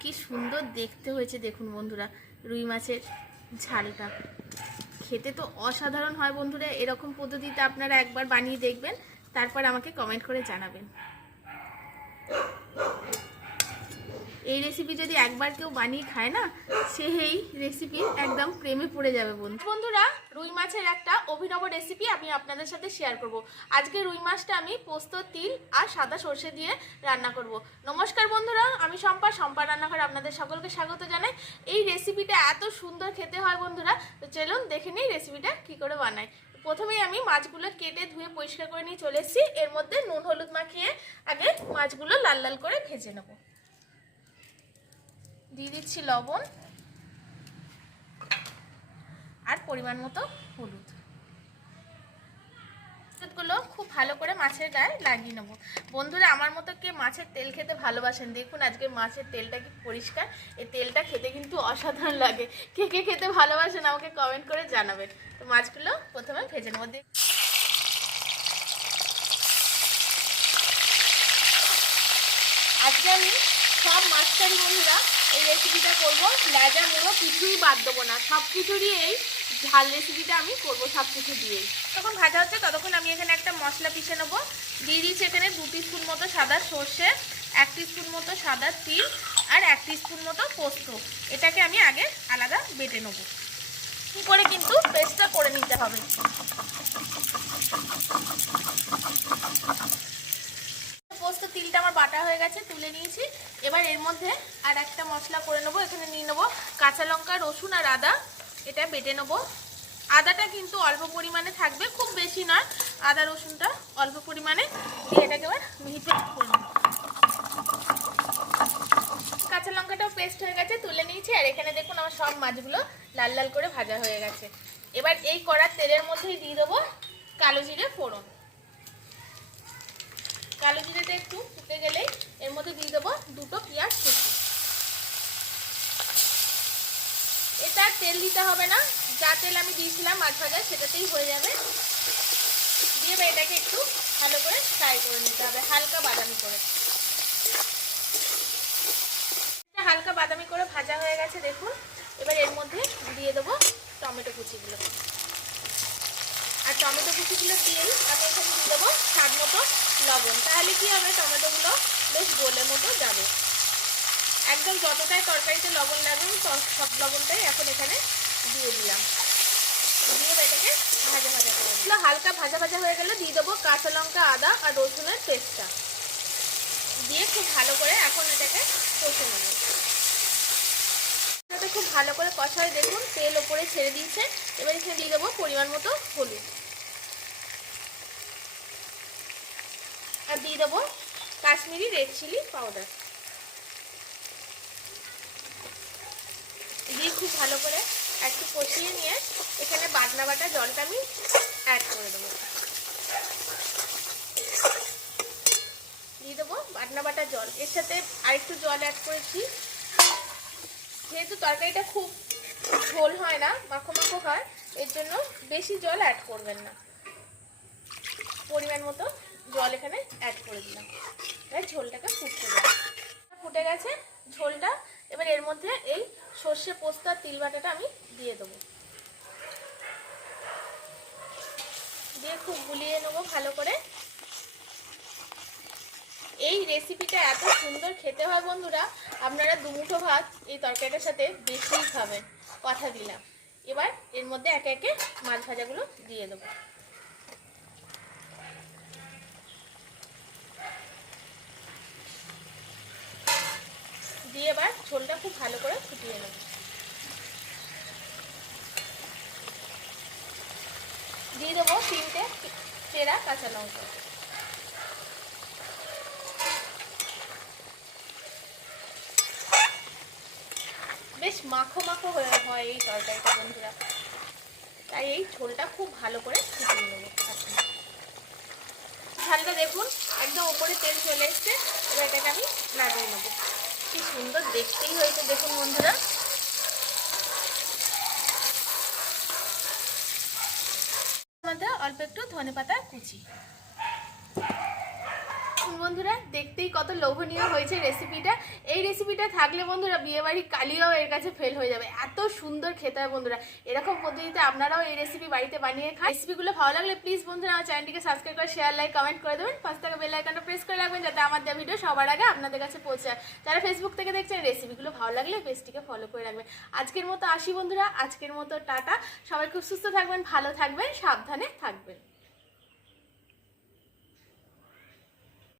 কি সুন্দর দেখতে হয়েছে দেখুন বন্ধুরা, রুই মাছের ঝালটা। খেতে তো অসাধারণ হয় বন্ধুরা, এরকম পদ্ধতিতে আপনারা একবার বানিয়ে দেখবেন, তারপর আমাকে কমেন্ট করে জানাবেন। এই রেসিপি যদি একবার কেউ বানিয়ে খায় না সে এই রেসিপি একদম প্রেমে পড়ে যাবে বন্ধু। বন্ধুরা, রুই মাছের একটা অভিনব রেসিপি আমি আপনাদের সাথে শেয়ার করব। আজকে রুই মাছটা আমি পোস্ত, তিল আর সাদা সর্ষে দিয়ে রান্না করব। নমস্কার বন্ধুরা, আমি শম্পা শম্পা রান্নাঘর আপনাদের সকলকে স্বাগত জানাই। এই রেসিপিটা এত সুন্দর খেতে হয় বন্ধুরা, তো চলুন দেখে নিই রেসিপিটা কি করে বানাই। প্রথমেই আমি মাছগুলো কেটে ধুয়ে পরিষ্কার করে নিয়ে চলে এসেছি। এর মধ্যে নুন, হলুদ মাখিয়ে আগে মাছগুলো লাল লাল করে ভেজে নেব। দিয়ে দিচ্ছি লবণ আর পরিমাণ মতো হলুদ। হলুদগুলো খুব ভালো করে মাছের গায়ে লাগিয়ে নেব। বন্ধুরা, আমার মতো কে মাছের তেল খেতে ভালোবাসেন? দেখুন আজকে মাছের তেলটা কি পরিষ্কার। এই তেলটা খেতে কিন্তু অসাধারণ লাগে। কে কে খেতে ভালোবাসেন আমাকে কমেন্ট করে জানাবেন। তো মাছগুলো প্রথমে ভেজে নেব। আজকে আমি সব মাছটারি বন্ধুরা এই রেসিপিটা করব। লেজা মুড়ো কিছুই বাদ দেবো না। সব কিছুরই এই ঝাল রেসিপিটা আমি করব সব কিছু দিয়েই। তখন ভাজা হচ্ছে ততক্ষণ আমি এখানে একটা মশলা পিষে নেব। দিয়ে দিচ্ছি এখানে দু স্পুন মতো সাদা সর্ষে, এক স্পুন মতো সাদা তিল আর এক স্পুন মতো পোস্ত। এটাকে আমি আগে আলাদা বেটে নেব। কি করে কিন্তু পেস্টটা করে নিতে হবে পোস্ত তিলটা আমার বাটা গেছে, তুলে নিয়েছি। এবার এর মধ্যে আর একটা মশলা করে নেব। এখানে নিয়ে নেব কাঁচা লঙ্কা, রসুন আর আদা। এটা বেটে নেব। আদাটা কিন্তু অল্প পরিমাণে থাকবে, খুব বেশি নয়। আদা, রসুনটা অল্প পরিমাণে দিয়ে এটাকে এবার মিহিতে করে কাঁচা লঙ্কাটাও পেস্ট হয়ে গেছে, তুলে নিয়েছি। আর এখানে দেখুন আমার সব মাছগুলো লাল লাল করে ভাজা হয়ে গেছে। এবার এই কড়ার তেলের মধ্যেই দিয়ে দেবো কালো জিরে ফোড়ন। কালো জিরেটা একটু ফুটে গেলেই এর মধ্যে দিয়ে দেবো দুটো পেঁয়াজ কুচি এটা আর তেল দিতে হবে না। যা তেল আমি দিয়েছিলাম মাছ ভাজা, সেটাতেই হয়ে যাবে। দিয়ে এবার এটাকে একটু ভালো করে ফ্রাই করে নিতে হবে, হালকা বাদামি করে। হালকা বাদামি করে ভাজা হয়ে গেছে, দেখুন। এবার এর মধ্যে দিয়ে দেবো টমেটো কুচিগুলো। আর টমেটো কুচিগুলো দিয়েই আমি এখানে দিয়ে দেবো স্বাদ মতো লবণ। তাহলে কি হবে, টমেটোগুলো বেশ গোলের মতো যাবে। একদম যতটাই তরকারিতে লবণ লাগবে আমি সব লবণটাই এখন এখানে দিয়ে দিলাম। দিয়ে এটাকে ভাজা ভাজা করে। হালকা ভাজা ভাজা হয়ে গেলে দিয়ে দেবো কাঁচা লঙ্কা আদা আর রসুনের পেস্টটা। দিয়ে খুব ভালো করে এখন এটাকে কষে নেব। এটাতে খুব ভালো করে কষায় দেখুন তেল ওপরে ছেড়ে দিয়েছে। এবার এখানে দিয়ে দেবো পরিমাণ মতো হলুদ। আর দিয়ে দেবো কাশ্মীরি রেড চিলি পাউডার। দিয়ে খুব ভালো করে একটু কষিয়ে নিয়ে এখানে বাটনা বাটা জলটা আমি অ্যাড করে দেবো। দিয়ে দেবো বাটনা বাটা জল। এর সাথে আরেকটু জল অ্যাড করেছি। যেহেতু তরকারিটা খুব ঝোল হয় না, মাখো মাখো হয়, এর জন্য বেশি জল অ্যাড করবেন না। পরিমাণ মতো জল এখানে অ্যাড করে দিলাম। ঝোলটাকে ফুটতে দেবো। ফুটে গেছে, ঝোলটা এবার এর মধ্যে এই সর্ষে, পোস্ত আর তিল বাটাটা আমি দিয়ে দেবো। দিয়ে খুব গুলিয়ে নেব ভালো করে। এই রেসিপিটা এত সুন্দর খেতে হয় বন্ধুরা, আপনারা দুমুঠো ভাত এই তরকারিটার সাথে বেশিই খাবেন, কথা দিলাম। এবার এর মধ্যে একে একে মাছ ভাজাগুলো দিয়ে দেবো। দিয়ে এবার ঝোলটা খুব ভালো করে ফুটিয়ে নেব। দিয়ে দেবো তিনটে চেরা কাঁচা লঙ্কা। বেশ মাখো মাখো হয়ে হয় এই তরকারিটা, বন্ধুরা। তাই এই ঝোলটা খুব ভালো করে ফুটিয়ে নেব। ঝালটা দেখুন, একদম ওপরে তেল চলে এসছে, এবার এটাকে আমি নামিয়ে নেব। কি সুন্দর দেখতেই হয়েছে দেখুন বন্ধুরা। অল্প একটু ধনে পাতা কুচি। বন্ধুরা, দেখতেই কত লোভনীয় হয়েছে রেসিপিটা এই রেসিপিটা থাকলে বন্ধুরা বিয়েবাড়ি কালিয়াও এর কাছে ফেল হয়ে যাবে। এত সুন্দর খেতে হয় বন্ধুরা। এরকম পদ্ধতিতে আপনারাও এই রেসিপি বাড়িতে বানিয়ে খান। রেসিপিগুলো ভালো লাগলে প্লিজ বন্ধুরা, আমার চ্যানেলটিকে সাবস্ক্রাইব করে শেয়ার লাইক কমেন্ট করে দেবেন। পাঁচ টাকা বেল আইকনটা প্রেস করে রাখবেন, যাতে আমার দেওয়া ভিডিও সবার আগে আপনাদের কাছে পৌঁছায় যারা ফেসবুক থেকে দেখছেন রেসিপিগুলো ভালো লাগলে পেজটিকে ফলো করে রাখবেন। আজকের মতো আসি বন্ধুরা। আজকের মতো টাটা। সবাই খুব সুস্থ থাকবেন, ভালো থাকবেন, সাবধানে থাকবেন।